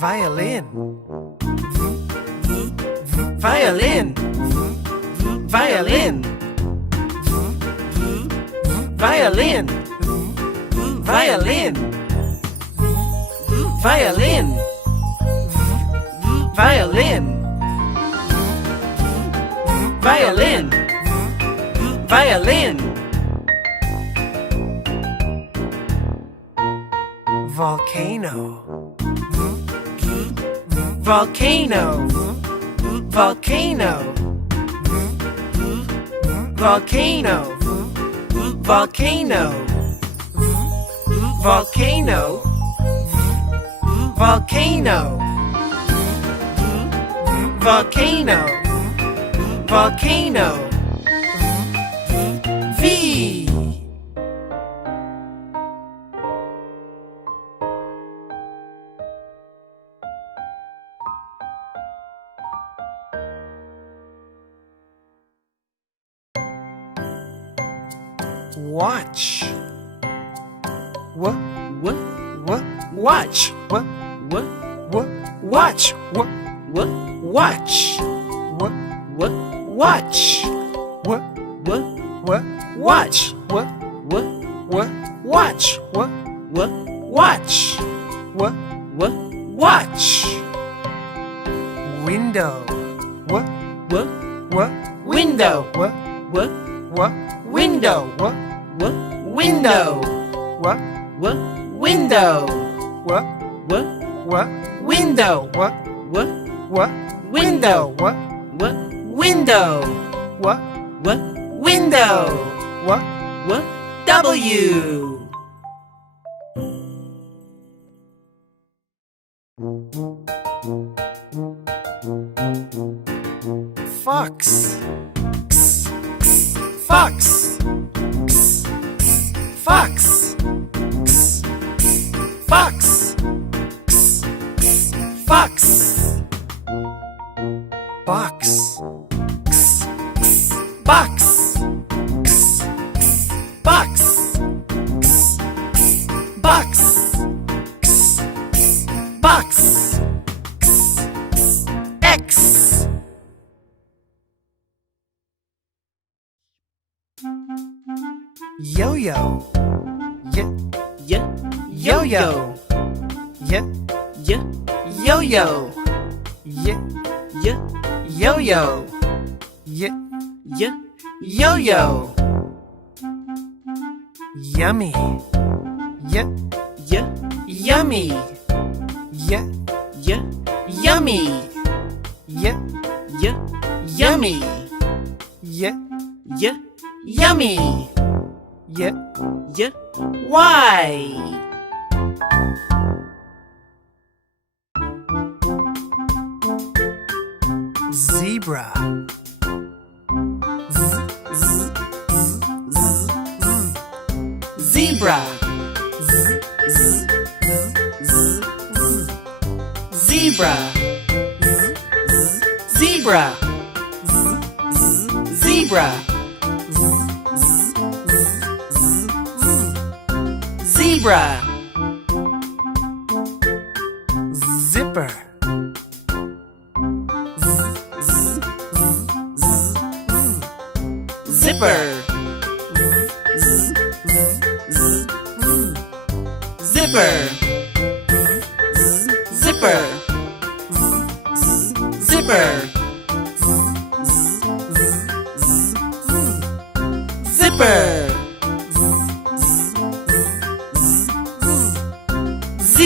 Violin. Violin. Violin. Violin. Violin. Violin. Violin. Violin. Violin. Volcano. Volcano. Volcano. Volcano. Volcano. Volcano. Volcano. Volcano. Volcano. V. Watch. What? Watch. What? Watch. What? Watch. What? Watch. What? Watch. What? Watch. What? Watch. What? Watch. Window. What? Window. What? Window. What? Window. What? Window. What? Window. What? Window. What? Window. What? Window. What? W. Fox. Fox. Fox. Fox. Fox. Box. Box. Box. Box. Box. X. Yo-yo. Yo-yo. Yo-yo. Yo-yo. Yo-yo. Yummy. Yummy. Yummy. Yummy. Yummy. Why? Zebra. Zebra. Zebra. Zebra. Zebra. Zebra. Zipper. Zipper. Zipper. Zipper. Zipper. Zipper. Z.